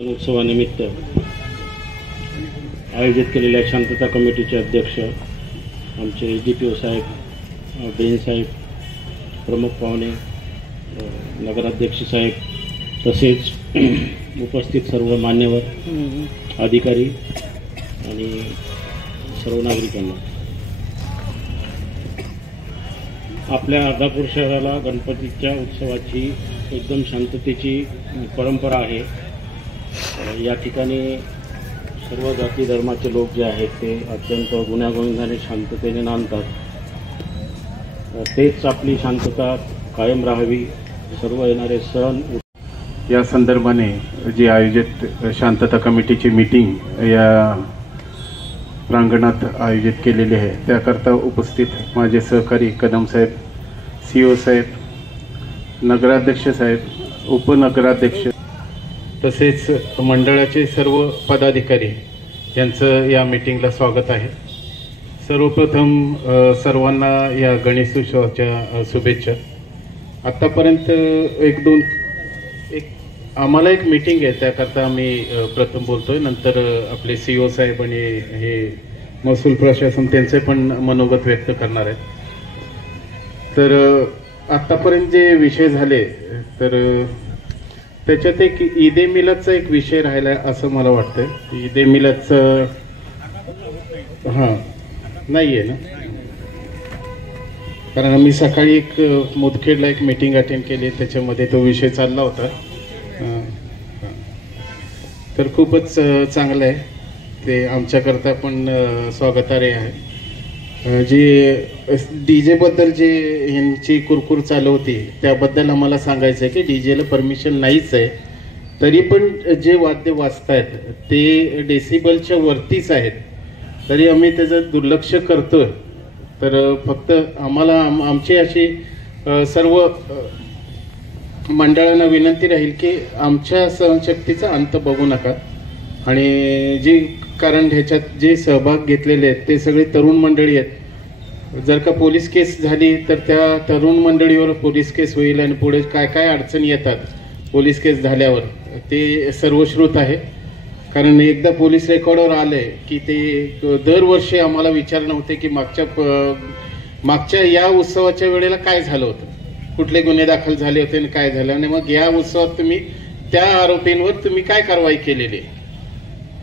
उत्सवानिमित्त आयोजित केलेल्या शांतता कमिटीचे अध्यक्ष आमचे DPO साहेब, बेन साहेब, प्रमुख पाहुणे, नगराध्यक्ष साहेब तसेच उपस्थित सर्व मान्यवर अधिकारी आणि सर्व नागरिकांना, आपल्या अर्धापूर शहराला गणपतीच्या उत्सवाची एकदम शांततेची परंपरा आहे। या ठिकाणी सर्व जाती धर्माचे लोक जे आहेत ते अत्यंत गुण्यागोविंदाने शांततेने नांदतात। तेच आपली शांतता कायम राहावी। सर्व येणारे सण या संदर्भाने जी आयोजित शांतता कमिटीची मीटिंग या प्रांगणात आयोजित केलेली आहे, त्याकरता उपस्थित माझे सहकारी कदम साहेब, CO साहेब, नगराध्यक्ष साहेब, उपनगराध्यक्ष तसेच मंडळाचे सर्व पदाधिकारी यांचं या मीटिंगला स्वागत आहे। सर्वप्रथम सर्वांना या गणेशोत्सवाच्या शुभेच्छा। आतापर्यंत आम्हाला एक मीटिंग आहे, त्याकरता आम्ही प्रथम बोलतोय, नंतर आपले CO साहेब आणि हे महसूल प्रशासन त्यांचे पण मनोगत व्यक्त करणार आहेत। तर आतापर्यंत जे विषय झाले तर त्याच्यात एक ईद ए मिलादचा एक विषय राहिला असं मला वाटतं। ईद ए मिलादचं नाही आहे ना, कारण आम्ही सकाळी एक मुदखेडला एक मीटिंग अटेंड केली, त्याच्यामध्ये तो विषय चालला होता। तर खूपच चांगलं आहे ते, आमच्याकरता पण स्वागतार्ह आहे। जी DJ बद्दल जे यांची कुरकुर चालू होती त्याबद्दल आम्हाला सांगायचं आहे की DJला परमिशन नाहीच आहे, तरी पण जे वाद्य वाजतायत ते डेसिबलच्या वरतीच आहेत, तरी आम्ही त्याचं दुर्लक्ष करतोय। तर फक्त आम्हाला आमची अशी सर्व मंडळांना विनंती राहील की आमच्या सहनशक्तीचा अंत बघू नका। आणि जी कारण ह्याच्यात जे सहभाग घेतलेले आहेत ते सगळे तरुण मंडळी आहेत। जर का पोलीस केस झाली तर त्या तरुण मंडळीवर पोलीस केस होईल आणि पुढे काय काय अडचणी येतात पोलीस केस झाल्यावर ते सर्वश्रुत आहे। कारण एकदा पोलीस रेकॉर्डवर आले की ते दरवर्षी आम्हाला विचारणं होते की मागच्या या उत्सवाच्या वेळेला काय झालं होतं, कुठले गुन्हे दाखल झाले होते आणि काय झालं, आणि मग या उत्सवात तुम्ही त्या आरोपींवर तुम्ही काय कारवाई केलेली,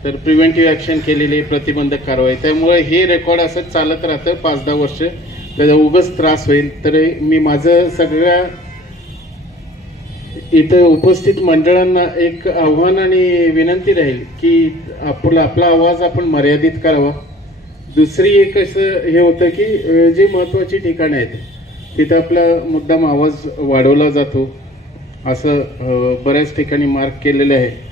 तर प्रिव्हेंटिव्ह ऍक्शन केलेली, प्रतिबंधक कारवाई। त्यामुळे हे रेकॉर्ड असं चालत राहतं 5-10 वर्ष, त्याचा उगाच त्रास होईल। तर मी माझं सगळ्या इथं उपस्थित मंडळांना एक आव्हान आणि विनंती राहील की आपला आवाज आपण मर्यादित करावा। दुसरी एक असं हे होतं की जे महत्वाची ठिकाणं आहेत तिथं आपला मुद्दाम आवाज वाढवला जातो, असं बऱ्याच ठिकाणी मार्क केलेलं आहे।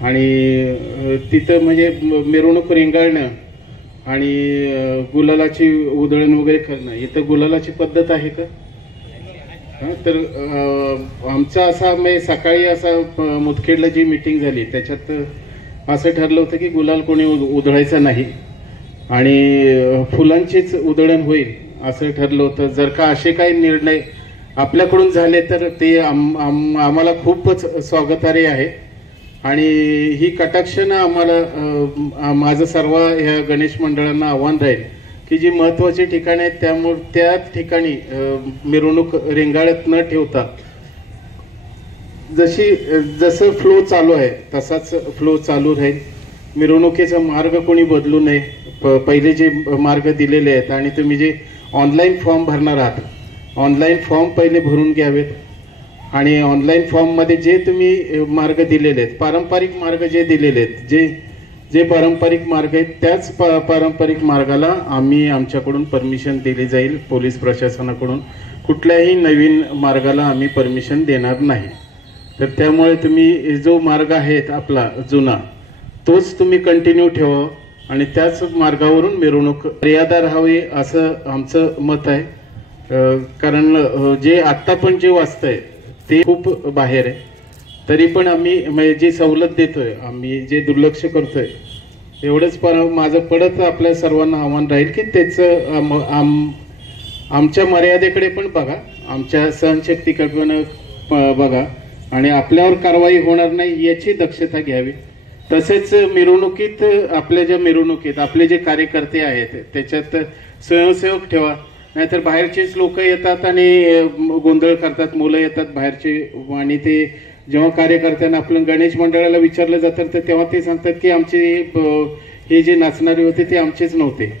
आणि तिथं म्हणजे मिरवणूक रिंगाळणं आणि गुलालाची उधळण वगैरे करणं, इथं गुलालाची पद्धत आहे का? तर आमचा असा म्हणजे सकाळी असा मुदखेडला जी मीटिंग झाली त्याच्यात असं ठरलं होतं की गुलाल कोणी उधळायचा नाही आणि फुलांचीच उधळण होईल असं ठरलं होतं। जर का असे काही निर्णय आपल्याकडून झाले तर ते आम्हाला खूपच स्वागतार्ह आहे। आणि ही कटाक्षानं आम्हाला माझं सर्व ह्या गणेश मंडळांना आव्हान राहील की जी महत्वाची ठिकाणे आहेत त्यामुळे त्या ठिकाणी मिरवणूक रिंगाळत न ठेवता जसं फ्लो चालू आहे तसाच फ्लो चालू राहील। मिरवणुकीचा मार्ग कोणी बदलू नये, पहिले जे मार्ग दिलेले आहेत, आणि तुम्ही जे ऑनलाईन फॉर्म भरणार आहात ऑनलाईन फॉर्म पहिले भरून घ्यावेत आणि ऑनलाईन फॉर्ममध्ये जे तुम्ही मार्ग दिलेले आहेत, पारंपरिक मार्ग जे दिलेले आहेत, जे पारंपरिक मार्ग आहेत त्याच पारंपरिक मार्गाला आमच्याकडून परमिशन दिली जाईल। पोलीस प्रशासनाकडून कुठल्याही नवीन मार्गाला आम्ही परमिशन देणार नाही। तर त्यामुळे तुम्ही जो मार्ग आहे आपला जुना तोच तुम्ही कंटिन्यू ठेवा आणि त्याच मार्गावरून मिरवणूक मर्यादा राहावी असं आमचं मत आहे। कारण जे आत्ता पण जे वाचतंय ते खूप बाहेर आहे, तरी पण आम्ही म्हणजे जी सवलत देतोय, आम्ही जे दुर्लक्ष करतोय एवढंच माझं पडत आपल्या सर्वांना आव्हान राहील की त्याचं आमच्या मर्यादेकडे पण बघा, आमच्या सहनशक्तीकडे पण बघा आणि आपल्यावर कारवाई होणार नाही याची दक्षता घ्यावी. तसेच मिरवणुकीत, आपल्या ज्या मिरवणुकीत आपले जे कार्यकर्ते आहेत त्याच्यात स्वयंसेवक ठेवा, नाहीतर बाहेरचेच लोक येतात आणि गोंधळ करतात, मुलं येतात बाहेरचे, आणि ते जेव्हा कार्यकर्त्यांना आपलं गणेश मंडळाला विचारलं जातं तर तेव्हा ते सांगतात की आमचे हे जे नाचणारे होते ते आमचेच नव्हते,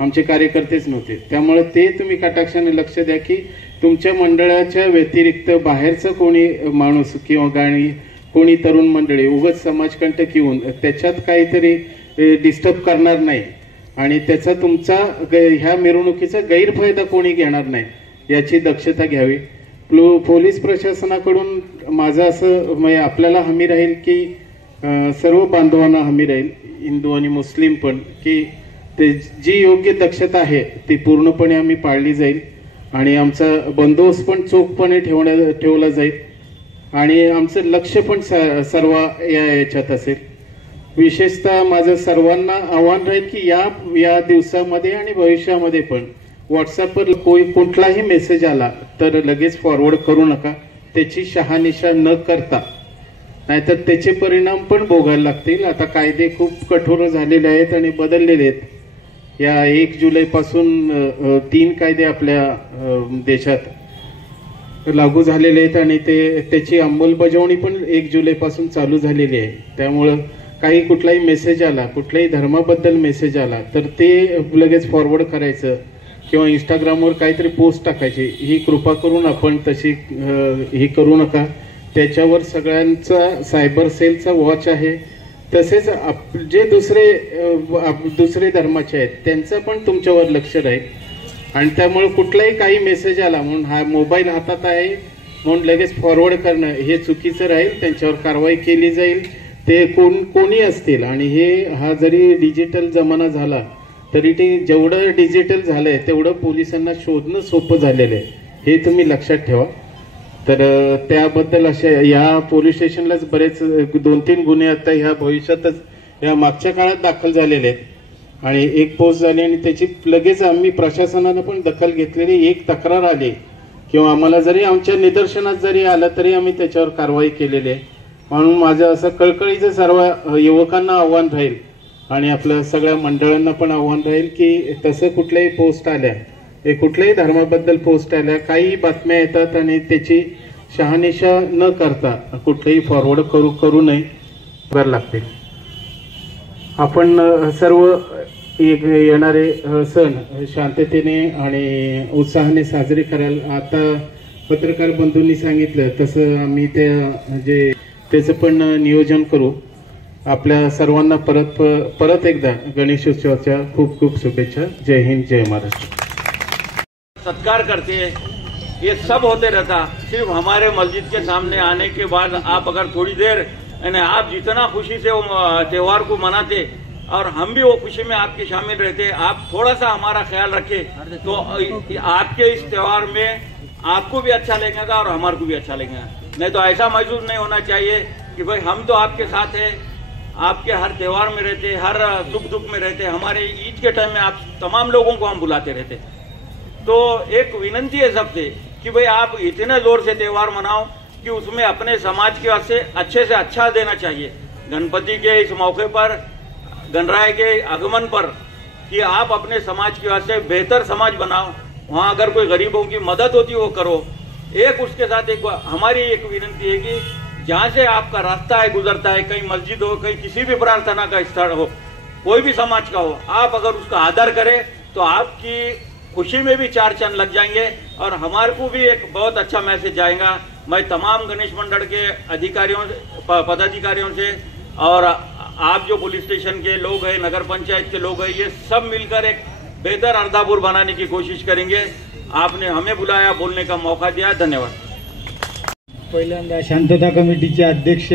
आमचे कार्यकर्तेच नव्हते. त्यामुळे ते तुम्ही कटाक्षाने लक्ष द्या की तुमच्या मंडळाच्या व्यतिरिक्त बाहेरचं कोणी माणूस किंवा गाणी कोणी तरुण मंडळी उगाच समाजकंटक येऊन त्याच्यात काहीतरी डिस्टर्ब करणार नाही आणि त्याचा तुमचा ह्या मिरवणुकीचा गैरफायदा कोणी घेणार नाही याची दक्षता घ्यावी. पोलीस प्रशासनाकडून माझं असं म्हणजे आपल्याला हमी राहील की सर्व बांधवांना हमी राहील, हिंदू आणि मुस्लिम पण, की ते जी योग्य दक्षता आहे ती पूर्णपणे आम्ही पाळली जाईल आणि आमचा बंदोबस्त पण चोखपणे ठेवला जाईल आणि आमचं लक्ष पण सर्व याच्यात असेल. विशेषतः माझं सर्वांना आव्हान राहील की या दिवसामध्ये आणि भविष्यामध्ये पण व्हॉट्सअपवर कुठलाही मेसेज आला तर लगेच फॉरवर्ड करू नका, त्याची शहानिशा न करता, नाहीतर त्याचे परिणाम पण भोगायला लागतील. आता कायदे खूप कठोर झालेले आहेत आणि बदललेले आहेत. या 1 जुलैपासून 3 कायदे आपल्या देशात लागू झालेले आहेत आणि त्याची अंमलबजावणी पण 1 जुलैपासून चालू झालेली आहे. त्यामुळं काही कुठलाही मेसेज आला, कुठल्याही धर्माबद्दल मेसेज आला तर ते लगेच फॉरवर्ड करायचं किंवा इंस्टाग्रामवर काहीतरी पोस्ट टाकायची, ही कृपा करून आपण तशी ही करू नका. त्याच्यावर सगळ्यांचा सायबर सेलचा वॉच आहे. तसेच जे दुसरे धर्माचे आहेत त्यांचं पण तुमच्यावर लक्ष राहील आणि त्यामुळे कुठलाही काही मेसेज आला म्हणून हा मोबाईल हातात आहे म्हणून लगेच फॉरवर्ड करणं हे चुकीचं राहील. त्यांच्यावर कारवाई केली जाईल, ते कोणी असतील. आणि हा जरी डिजिटल जमाना झाला तरी ते जेवढं डिजिटल झालंय तेवढं पोलिसांना शोधणं सोपं झालेलं आहे, हे तुम्ही लक्षात ठेवा. तर त्याबद्दल अशा या पोलीस स्टेशनलाच बरेच 2-3 गुन्हे आता ह्या भविष्यातच या मागच्या काळात दाखल झालेले आहेत आणि एक पोस्ट झाली आणि त्याची लगेच आम्ही प्रशासनानं पण दखल घेतलेली. एक तक्रार आली किंवा आम्हाला जरी आमच्या निदर्शनात जरी आलं तरी आम्ही त्याच्यावर कारवाई केलेली आहे. म्हणून माझं असं कळकळीचं सर्व युवकांना आव्हान राहील आणि आपल्या सगळ्या मंडळांना पण आव्हान राहील की तसं कुठल्याही पोस्ट आल्या, कुठल्याही धर्माबद्दल पोस्ट आल्या, काही बातम्या येतात आणि त्याची शहानिशा न करता कुठलेही फॉरवर्ड करू नये, करायला लागते. आपण सर्व येणारे सण शांततेने आणि उत्साहाने साजरे करायला, आता पत्रकार बंधूंनी सांगितलं तसं आम्ही त्याचं पण नियोजन करू. आपल्या सर्वांना परत एकदा गणेशोत्सवाच्या खूप खूप शुभेच्छा. जय हिंद, जय महाराष्ट्र. सत्कार करते हैं, ये सब होते रहता. सिर्फ हमारे मस्जिद के सामने आने के बाद आप अगर थोड़ी देर यानी आप जितना खुशी से वो त्यौहार को मनाते और हम भी वो खुशी में आपके शामिल रहते, आप थोड़ा सा हमारा ख्याल रखें तो आपके इस त्यौहार में आपको भी अच्छा लगेगा और हमारे को भी अच्छा लगेगा. नहीं तो ऐसा महसूस नहीं होना चाहिए कि भाई हम तो आपके साथ हैं, आपके हर त्यौहार में रहते, हर सुख दुख में रहते. हमारे ईद के टाइम में आप तमाम लोगों को हम बुलाते रहते. तो एक विनंती है सबसे कि भाई आप इतने जोर से त्यौहार मनाओ कि उसमें अपने समाज के वास्ते अच्छे से अच्छा देना चाहिए. गणपति के इस मौके पर, गणराय के आगमन पर, कि आप अपने समाज के वास्ते बेहतर समाज बनाओ. वहाँ अगर कोई गरीबों की मदद होती वो करो. एक उसके साथ एक हमारी एक विनंती है कि जहाँ से आपका रास्ता है गुजरता है, कहीं मस्जिद हो, कहीं किसी भी प्रार्थना का स्थल हो, कोई भी समाज का हो, आप अगर उसका आदर करें तो आपकी खुशी में भी 4 चांद लग जाएंगे और हमारे को भी एक बहुत अच्छा मैसेज जाएगा. मैं तमाम गणेश मंडल के अधिकारियों, पदाधिकारियों से और आप जो पुलिस स्टेशन के लोग हैं, नगर पंचायत के लोग हैं, ये सब मिलकर एक बेहतर अर्धापुर बनाने की कोशिश करेंगे. आपने हमें बुलाया, बोलने का मौका दिया, धन्यवाद. पहिल्यांदा शांतता कमिटीचे अध्यक्ष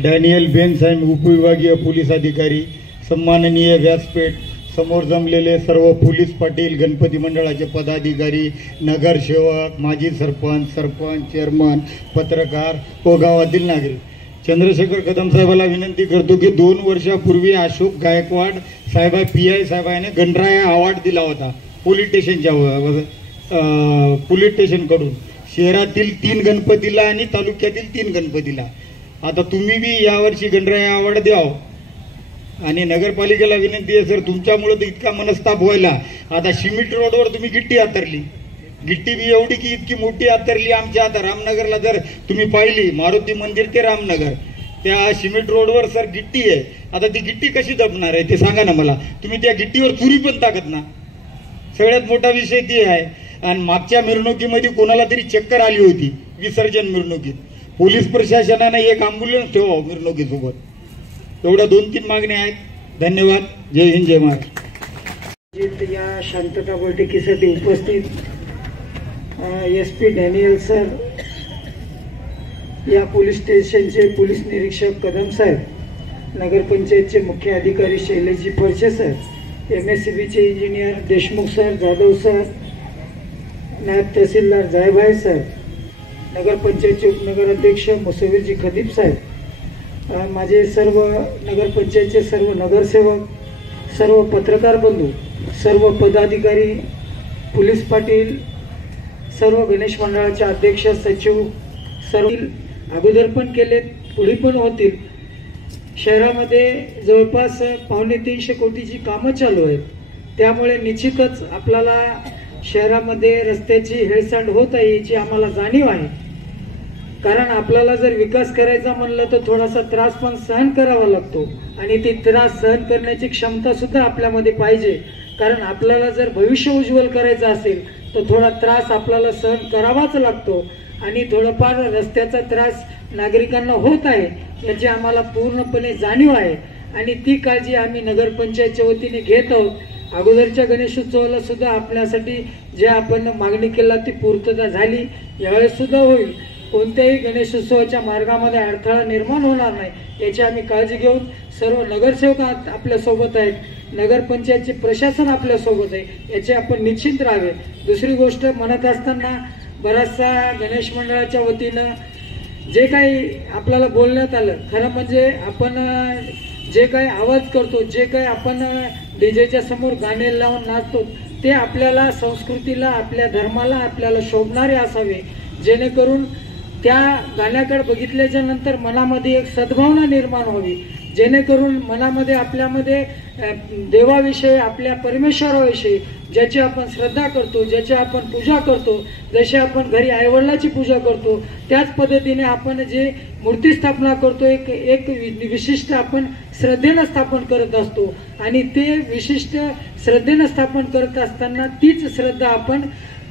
डॅनियल बेन साहेब, उपविभागीय पोलीस अधिकारी, सन्माननीय व्यासपीठ, समोर जमलेले सर्व पोलीस पाटील, गणपती मंडळाचे पदाधिकारी, नगरसेवक, माजी सरपंच, चेअरमन, पत्रकार व गावातील नागरिक. चंद्रशेखर कदम साहेबाला विनंती करतो की 2 वर्षापूर्वी अशोक गायकवाड साहेब PI साहेबाने गणराय अवॉर्ड दिला होता पोलीस स्टेशनकडून. शहरातील 3 गणपतीला आणि तालुक्यातील 3 गणपतीला. आता तुम्ही बी यावर्षी गणराई अवॉर्ड द्याव आणि नगरपालिकेला विनंती आहे सर, तुमच्यामुळे तर इतका मनस्ताप व्हायला. आता सिमेंट रोडवर तुम्ही गिट्टी आतरली, गिट्टी बी एवढी की इतकी मोठी आतरली आमच्या. आता रामनगरला जर तुम्ही पाहिली, मारुती मंदिर ते रामनगर त्या सिमेंट रोडवर सर गिट्टी आहे. आता ती गिट्टी कशी दबणार आहे ते सांगा ना मला. तुम्ही त्या गिट्टीवर चुरी पण टाकत ना. सगळ्यात मोठा विषय ती आहे. आणि मागच्या मिरवणुकीमध्ये कोणाला तरी चक्कर आली होती विसर्जन मिरवणुकीत. पोलीस प्रशासनाने एक अँब्युलन्स ठेवावं मिरवणुकीसोबत. एवढ्या 2-3 मागण्या आहेत. धन्यवाद. जय हिंद, जय महाराष्ट्र. या शांतता बैठकीसाठी उपस्थित SP डॅनियल सर, या पोलीस स्टेशनचे पोलीस निरीक्षक कदम साहेब, नगरपंचायतचे मुख्य अधिकारी शैलेशजी फडसे सर, MSCBचे engineer Deshmukh sir, Jadhav sir, नायब तहसीलदार जायभाई सर, नगरपंचायतचे उपनगराध्यक्ष मुसविरजी खदीब साहेब, माझे सर्व नगरपंचायतचे सर्व नगरसेवक, सर्व पत्रकार बंधू, सर्व पदाधिकारी, पोलीस पाटील, सर्व गणेश मंडळाचे अध्यक्ष, सचिव, सर्व अगोदर पण केलेत, पुढे पण होतील. शहरामध्ये जवळपास 250 कोटीची कामं चालू आहेत. त्यामुळे निश्चितच आपल्याला शहरामध्ये रस्त्याची हेळसांड होत आहे याची आम्हाला जाणीव आहे. कारण आपल्याला जर विकास करायचा म्हणलं तर थोडासा त्रास पण सहन करावा लागतो आणि ती त्रास सहन करण्याची क्षमता सुद्धा आपल्यामध्ये पाहिजे. कारण आपल्याला जर भविष्य उज्ज्वल करायचं असेल तर थोडा त्रास आपल्याला सहन करावाच लागतो. आणि थोडाफार रस्त्याचा त्रास नागरिकांना होत आहे याची आम्हाला पूर्णपणे जाणीव आहे आणि ती काळजी आम्ही नगरपंचायतच्या वतीने घेत आहोत. अगोदरच्या गणेशोत्सवाला सुद्धा आपल्यासाठी जे आपण मागणी केला ती पूर्तता झाली, यावेळेस सुद्धा होईल. कोणत्याही गणेशोत्सवाच्या मार्गामध्ये अडथळा निर्माण होणार नाही याची आम्ही काळजी घेऊन सर्व नगरसेवक आपल्यासोबत आहेत, नगरपंचायतचे प्रशासन आपल्यासोबत आहे, याचे आपण निश्चिंत राहावे. दुसरी गोष्ट म्हणत असताना बराचसा गणेश मंडळाच्या वतीनं जे काही आपल्याला बोलण्यात आलं, खरं म्हणजे आपण जे काही आवाज करतो, जे काही आपण डीजेच्या समोर गाणे लावून नाचतो ते आपल्याला संस्कृतीला, आपल्या धर्माला आपल्याला शोभणारे असावे, जेणेकरून त्या गाण्याकडे बघितल्याच्या नंतर मनामध्ये एक सद्भावना निर्माण व्हावी, जेणेकरून मनामध्ये आपल्यामध्ये देवाविषयी, आपल्या परमेश्वराविषयी ज्याची आपण श्रद्धा करतो, ज्याची आपण पूजा करतो, जशी आपण घरी आईवडिलाची पूजा करतो त्याच पद्धतीने आपण जे मूर्ती स्थापना करतो एक विशिष्ट आपण श्रद्धेनं स्थापन करत असतो आणि ते विशिष्ट श्रद्धेनं स्थापन करत असताना तीच श्रद्धा आपण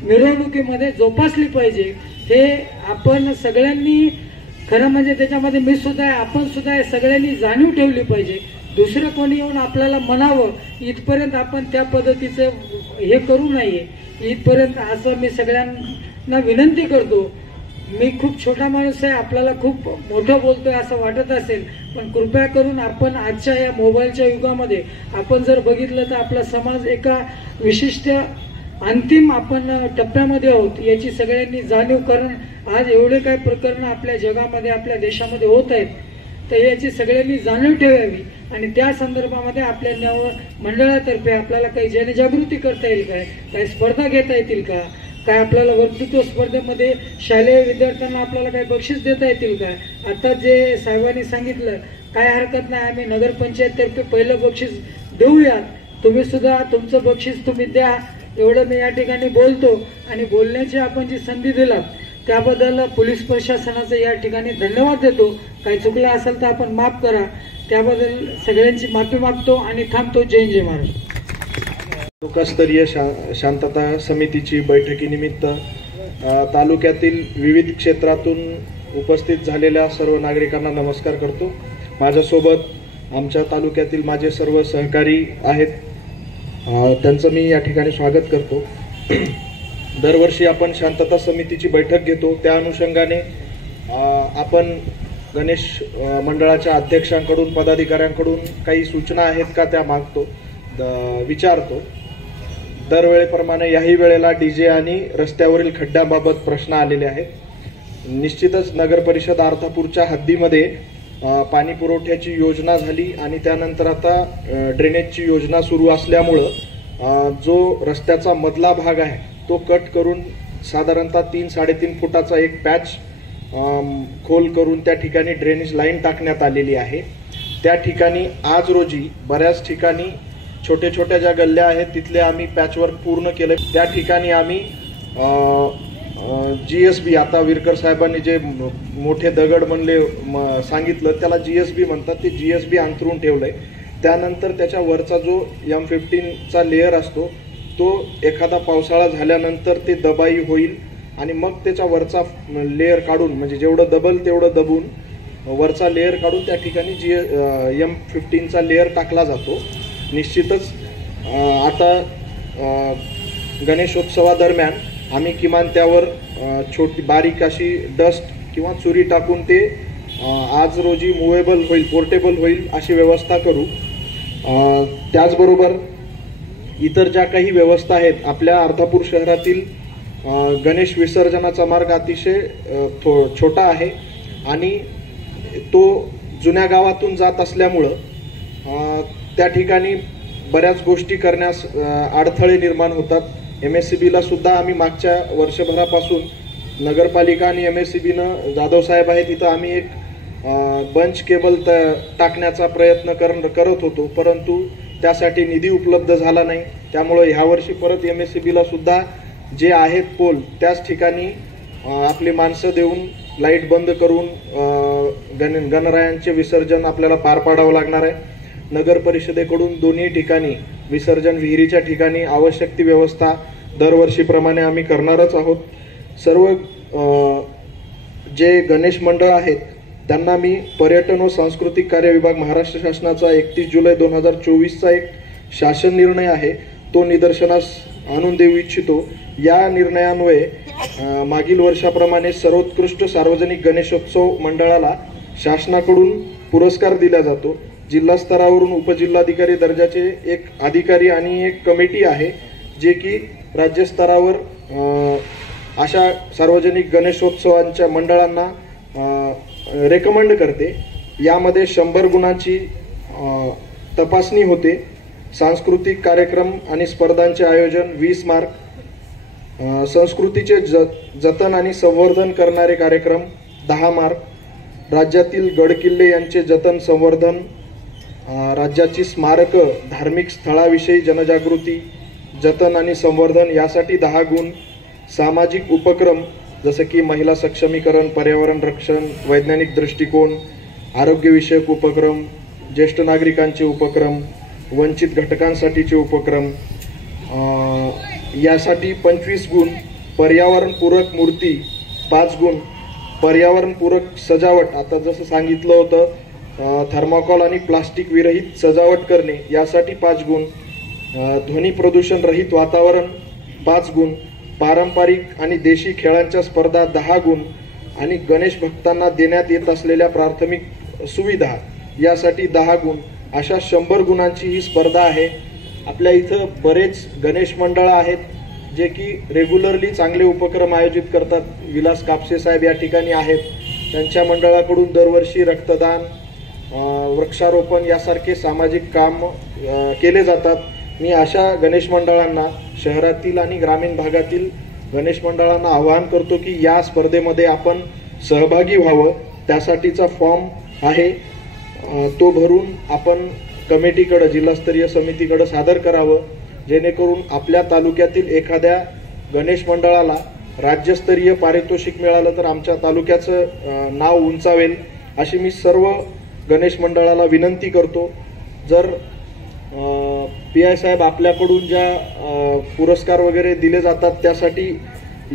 मिरवणुकीमध्ये जोपासली पाहिजे. हे आपण सगळ्यांनी, खरं म्हणजे त्याच्यामध्ये मी सुद्धा आहे, आपण सुद्धा आहे, सगळ्यांनी जाणीव ठेवली पाहिजे. दुसरं कोणी येऊन आपल्याला म्हणावं इथपर्यंत आपण त्या पद्धतीचं हे करू नये. इथपर्यंत असं मी सगळ्यांना विनंती करतो. मी खूप छोटा माणूस आहे, आपल्याला खूप मोठं बोलतोय असं वाटत असेल, पण कृपया करून आपण आजच्या या मोबाईलच्या युगामध्ये आपण जर बघितलं तर आपला समाज एका विशिष्ट अंतिम आपण टप्प्यामध्ये आहोत याची सगळ्यांनी जाणीव. कारण आज एवढे काही प्रकरण आपल्या जगामध्ये, आपल्या देशामध्ये होत आहेत, तर याची सगळ्यांनी जाणीव ठेवावी आणि त्या संदर्भामध्ये आपल्या मंडळातर्फे आपल्याला काही जनजागृती करता येईल काय, काही स्पर्धा घेता येतील का, काय आपल्याला वक्तृत्व स्पर्धेमध्ये शालेय विद्यार्थ्यांना आपल्याला काही बक्षीस देता येतील काय. आता जे साहेबांनी सांगितलं काय हरकत नाही, आम्ही नगरपंचायततर्फे पहिलं बक्षीस देऊयात, तुम्ही सुद्धा तुमचं बक्षीस तुम्ही द्या, एवढं मी या ठिकाणी बोलतो. आणि बोलण्याची आपण जी संधी दिलात त्याबद्दल पोलीस प्रशासनाचं या ठिकाणी धन्यवाद देतो. काही चुकलं असेल तर आपण माफ करा, त्याबद्दल सगळ्यांची माफी मागतो आणि थांबतो. जय जय महाराष्ट्र. तालुकास्तरीय शांतता समितीची बैठकीनिमित्त तालुक्यातील विविध क्षेत्रातून उपस्थित झालेल्या सर्व नागरिकांना नमस्कार करतो. माझ्यासोबत आमच्या तालुक्यातील माझे सर्व सहकारी आहेत, त्यांचं मी या ठिकाणी स्वागत करतो. दरवर्षी आपण शांतता समितीची बैठक घेतो, त्या अनुषंगाने आपण गणेश मंडळाच्या अध्यक्षांकडून, पदाधिकाऱ्यांकडून काही सूचना आहेत का त्या मागतो, विचारतो. दरवेळेप्रमाणे याही वेळेला डीजे आणि रस्त्यावरील खड्ड्यांबाबत प्रश्न आलेले आहेत. निश्चितच नगर परिषद अर्धापूरच्या हद्दीमध्ये पाणी पुरवठ्याची योजना झाली आणि त्यानंतर आता ड्रेनेजची योजना सुरू असल्यामुळं जो रस्त्याचा मधला भाग आहे तो कट करून साधारणतः 3-3.5 फुटाचा एक पॅच खोल करून त्या ठिकाणी ड्रेनेज लाईन टाकण्यात आलेली आहे. त्या ठिकाणी आज रोजी बऱ्याच ठिकाणी छोट्या ज्या गल्ल्या आहेत तिथले आम्ही पॅचवर्क पूर्ण केलं. त्या ठिकाणी आम्ही GSB, आता विरकर साहेबांनी जे मोठे दगड म्हणले सांगितलं त्याला GSB म्हणतात, ते GSB अंतरून ठेवलंय. त्यानंतर त्याच्या वरचा जो M15चा लेअर असतो तो एखादा पावसाळा झाल्यानंतर ते दबाई होईल आणि मग त्याच्या वरचा लेअर काढून, म्हणजे जेवढं दबल तेवढं दबून वरचा लेअर काढून त्या ठिकाणी M15चा लेअर टाकला जातो. निश्चितच आता गणेशोत्सवादरम्यान आम्ही किमान त्यावर छोटी बारीक अशी डस्ट किंवा चुरी टाकून ते आज रोजी मुव्हेबल होईल, पोर्टेबल होईल अशी व्यवस्था करू. त्याचबरोबर इतर ज्या काही व्यवस्था आहेत, आपल्या अर्धापूर शहरातील गणेश विसर्जनाचा मार्ग अतिशय छोटा आहे आणि तो जुन्या गावातून जात असल्यामुळं त्या ठिकाणी बऱ्याच गोष्टी करण्यास अडथळे निर्माण होतात. MSCBला सुद्धा आम्ही मागच्या वर्षभरापासून नगरपालिका आणि MSCBनं जाधव साहेब आहेत तिथं आम्ही एक बंच केबल टाकण्याचा प्रयत्न करत होतो, परंतु त्यासाठी निधी उपलब्ध झाला नाही. त्यामुळं ह्यावर्षी परत MSCBला सुद्धा जे आहेत पोल त्याच ठिकाणी आपली माणसं देऊन लाईट बंद करून गणरायांचे विसर्जन आपल्याला पार पाडावं लागणार आहे. नगर परिषदेकडून दोन्ही ठिकाणी विसर्जन विहिरीच्या ठिकाणी आवश्यक ती व्यवस्था दरवर्षीप्रमाणे आम्ही करणारच आहोत. सर्व जे गणेश मंडळ आहेत त्यांना मी पर्यटन व सांस्कृतिक कार्य विभाग महाराष्ट्र शासनाचा 31 जुलै 2024चा एक शासन निर्णय आहे तो निदर्शनास आणून देऊ इच्छितो. या निर्णयान्वये मागील वर्षाप्रमाणे सर्वोत्कृष्ट सार्वजनिक गणेशोत्सव मंडळाला शासनाकडून पुरस्कार दिला जातो. जिल्हा स्तरावरून उपजिल्हाधिकारी दर्जाचे एक अधिकारी आणि एक कमिटी आहे जे की राज्यस्तरावर अशा सार्वजनिक गणेशोत्सवांच्या मंडळांना रेकमेंड करते. यामध्ये 100 गुणांची तपासणी होते. सांस्कृतिक कार्यक्रम आणि स्पर्धांचे आयोजन 20 मार्क, संस्कृतीचे जतन आणि संवर्धन करणारे कार्यक्रम 10 मार्क, राज्यातील गडकिल्ले यांचे जतन संवर्धन, राज्याची स्मारकं धार्मिक स्थळाविषयी जनजागृती जतन आणि संवर्धन यासाठी 10 गुण, सामाजिक उपक्रम जसं की महिला सक्षमीकरण, पर्यावरण रक्षण, वैज्ञानिक दृष्टिकोन, आरोग्यविषयक उपक्रम, ज्येष्ठ नागरिकांचे उपक्रम, वंचित घटकांसाठीचे उपक्रम यासाठी 25 गुण, पर्यावरणपूरक मूर्ती 5 गुण, पर्यावरणपूरक सजावट आता जसं सांगितलं होतं थर्माकोल आणि प्लास्टिक विरहित सजावट करणे यासाठी 5 गुण, ध्वनी प्रदूषण रहित वातावरण 5 गुण, पारंपरिक आणि देशी खेळांच्या स्पर्धा 10 गुण आणि गणेश भक्तांना देण्यात येत असलेल्या प्राथमिक सुविधा यासाठी 10 गुण, अशा 100 गुणांची ही स्पर्धा आहे. आपल्या इथं बरेच गणेश मंडळं आहेत जे की रेग्युलरली चांगले उपक्रम आयोजित करतात. विलास कापसे साहेब या ठिकाणी आहेत, त्यांच्या मंडळाकडून दरवर्षी रक्तदान, वृक्षारोपण यासारखे सामाजिक काम केले जातात. मी अशा गणेश मंडळांना, शहरातील आणि ग्रामीण भागातील गणेश मंडळांना आवाहन करतो की या स्पर्धेमध्ये आपण सहभागी व्हावं. त्यासाठीचा फॉर्म आहे तो भरून आपण कमिटीकडे, जिल्हास्तरीय समितीकडे सादर करावं, जेणेकरून आपल्या तालुक्यातील एखाद्या गणेश मंडळाला राज्यस्तरीय पारितोषिक मिळालं तर आमच्या तालुक्याचं नाव उंचावेल अशी मी सर्व गणेश मंडळाला विनंती करतो. जर PI साहेब आपल्याकडून ज्या पुरस्कार वगैरे दिले जातात त्यासाठी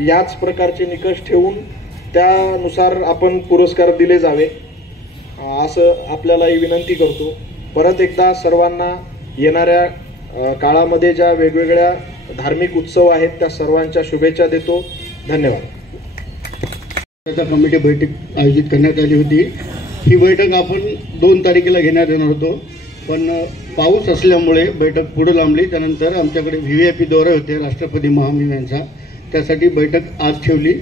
याच प्रकारचे निकष ठेवून त्यानुसार आपण पुरस्कार दिले जावे असं आपल्यालाही विनंती करतो. परत एकदा सर्वांना येणाऱ्या काळामध्ये ज्या वेगवेगळ्या धार्मिक उत्सव आहेत त्या सर्वांच्या शुभेच्छा देतो. धन्यवाद. कमिटी बैठक आयोजित करण्यात आली होती. ही बैठक आपण 2 तारखेला घेण्यात येणार होतो, पण पाऊस असल्यामुळे बैठक पुढे लांबली. त्यानंतर आमच्याकडे VVIP दौरे होते राष्ट्रपती महामहिमांचा, त्यासाठी बैठक आज ठेवली.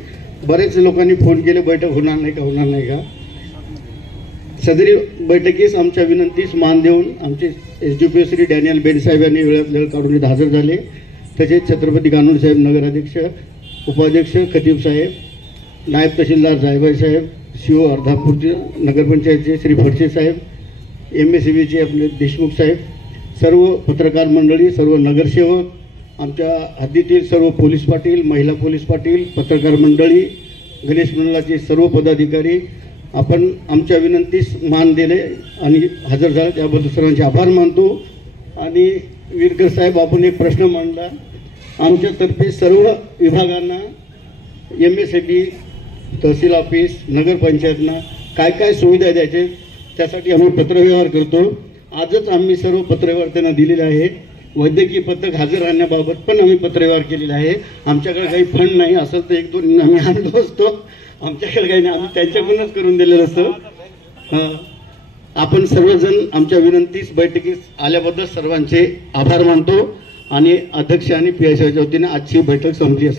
बरेच लोकांनी फोन केले बैठक होणार नाही का, होणार नाही का. सदरी बैठकीस आमच्या विनंतीस मान देऊन आमचे SDPO श्री डॅनियल बेन साहेब यांनी वेळात वेळ काढून इथं हजर झाले. तसेच छत्रपती कानून साहेब नगराध्यक्ष उपाध्यक्ष खतीब साहेब, नायब तहसीलदार जायभाई साहेब, शिव अर्धापूरचे नगरपंचायतचे श्री फडसे साहेब, MSCBचे आपले देशमुख साहेब, सर्व पत्रकार मंडळी, सर्व नगरसेवक, आमच्या हद्दीतील सर्व पोलीस पाटील, महिला पोलीस पाटील, पत्रकार मंडळी, गणेश मंडळाचे सर्व पदाधिकारी, आपण आमच्या विनंतीस मान दिले आणि हजर झाले त्याबद्दल सर्वांचे आभार मानतो. आणि विरकर साहेब, आपण एक प्रश्न मांडला. आमच्यातर्फे सर्व विभागांना, MSCB, तहसील ऑफिस, नगरपंचायतना काय काय सुविधा द्यायचे त्यासाठी आम्ही पत्रव्यवहार करतो. आजच आम्ही सर्व पत्रव्यवहार त्यांना दिलेले आहे. वैद्यकीय पथक हजर राहण्याबाबत पण आम्ही पत्रव्यवहार केलेला आहे. आमच्याकडे काही फंड नाही, असेल तर 1-2 आम्ही आणलो असतो. आमच्याकडे काही नाही, आम्ही त्यांच्याकडूनच करून दिलेलं असतं. आपण सर्वजण आमच्या विनंतीस बैठकीस आल्याबद्दल सर्वांचे आभार मानतो आणि अध्यक्ष आणि PSIच्या वतीने आजची बैठक संपली.